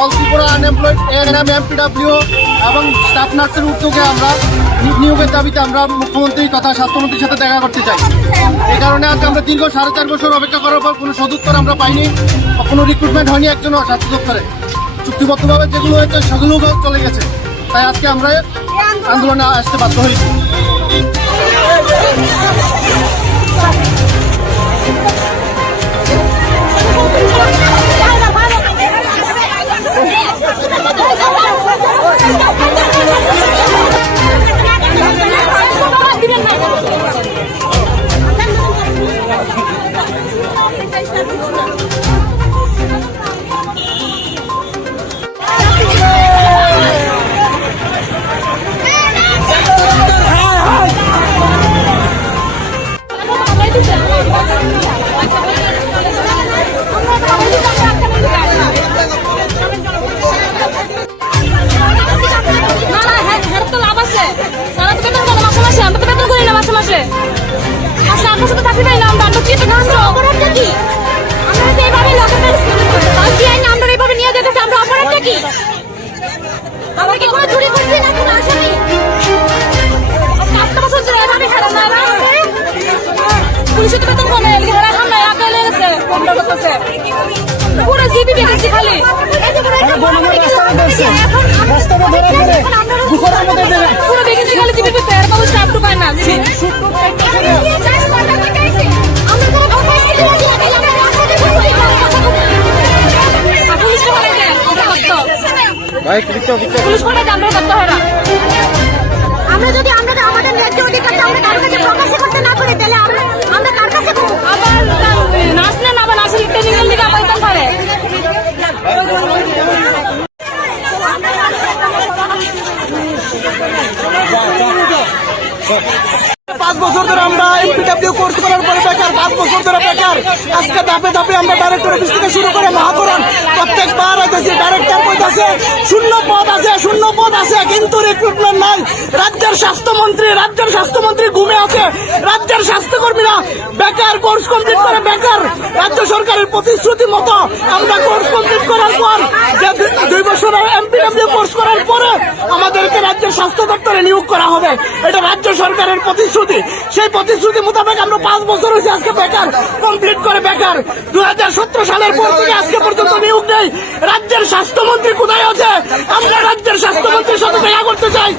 All Tripura unemployed ANM MPW এবং staff নার্সের উদ্যোগে আমরা নিয়োগের দাবিতে আমরা মুখ্যমন্ত্রী তথা স্বাস্থ্যমন্ত্রীর সাথে দেখা করতে চাই। এই কারণে আজকে আমরা দীর্ঘ 4.5 বছর অপেক্ষা করার পর কোনো সদুত্তর আমরা পাইনি, কোনো রিক্রুটমেন্ট হয়নি একজনও স্বাস্থ্য দপ্তরে। চুক্তিবদ্ধভাবে যেগুলো হয়েছে সেগুলো চলে গেছে, তাই আজকে আমরা আন্দোলনে আসতে বাধ্য হয়েছি। আমরা যদি আমাদের ন্যায্য অধিকারটা আমরা কারোর কাছে প্রকাশ করতে না পারি, তাহলে আমরা কার কাছে করবো? আবার নার্স না আবার নার্সের ট্রেনিং এর দিকে আবার পারে। 5 বছর ধরে আমরা এমপিডব্লিউ কোর্স করার পরে বেকার, 5 বছর ধরে বেকার। আজকে ধাপে ধাপে আমরা ডাইরেক্টর অফিস থেকে শুরু করে মহাকরণ প্রত্যেকবার আছে ডাইরেক্টর পদ আছে, শূন্য পদ আছে কিন্তু রিক্রুটমেন্ট নাই। রাজ্যের স্বাস্থ্যমন্ত্রী ঘুমে আছে, রাজ্যের স্বাস্থ্যকর্মীরা বেকার, কোর্স কমপ্লিট করে বেকার। রাজ্য সরকারের প্রতিশ্রুতি মতো আমরা কোর্স কমপ্লিট করার পর 2 বছরের এমপিডব্লিউ কোর্স করার পরে আমাদেরকে রাজ্যের স্বাস্থ্য দপ্তরে নিয়োগ করা হবে, এটা রাজ্য সরকারের প্রতিশ্রুতি। সেই প্রতিশ্রুতি মোতাবেক আমরা 5 বছর হয়েছে আজকে বেকার, কমপ্লিট করে বেকার। 2017 সালের পর থেকে আজকে পর্যন্ত নিয়োগ নেই। রাজ্যের স্বাস্থ্যমন্ত্রী কোথায় আছে? আমরা রাজ্যের স্বাস্থ্যমন্ত্রীর সাথে দেখা করতে চাই।